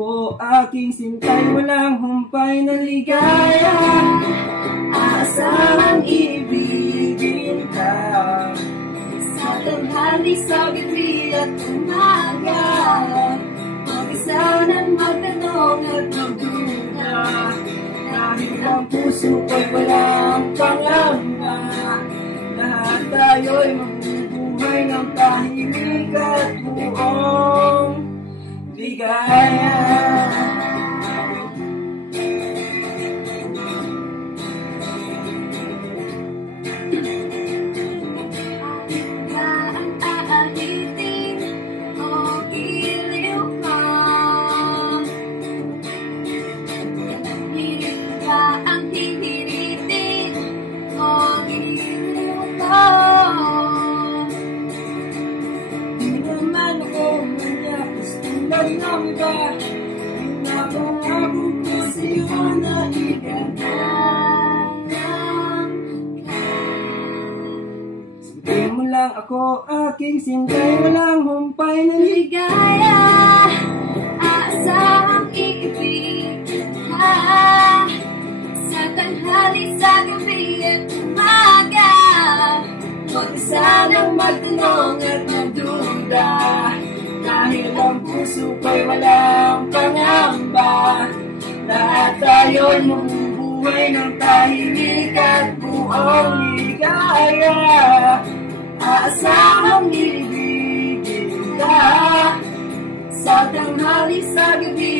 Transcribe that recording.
Ako aking sintay, walang humpay na ligaya. Aasahang ibigin ka sa tanghali, sa gabi at umaga. Mag-isa ng magtanong at magduda, dahil ang puso ko'y walang pangamba. Lahat tayo'y mabubuhay ng tahimik at buong ligaya. Ng iba, napangako ko sa'yo na iganang. Sabihin mo lang ako, aking sintay, walang humpay na ligaya. Aasahang iibigin ka sa tanghali, sa gabi at umaga. Mag-isa ng magtanong at magduda, dahil ang puso ko'y walang pangamba. Lahat tayo'y mabubuhay ng tahimik at buong ligaya. Aasahang ibigin ka sa tanghali, sa gabi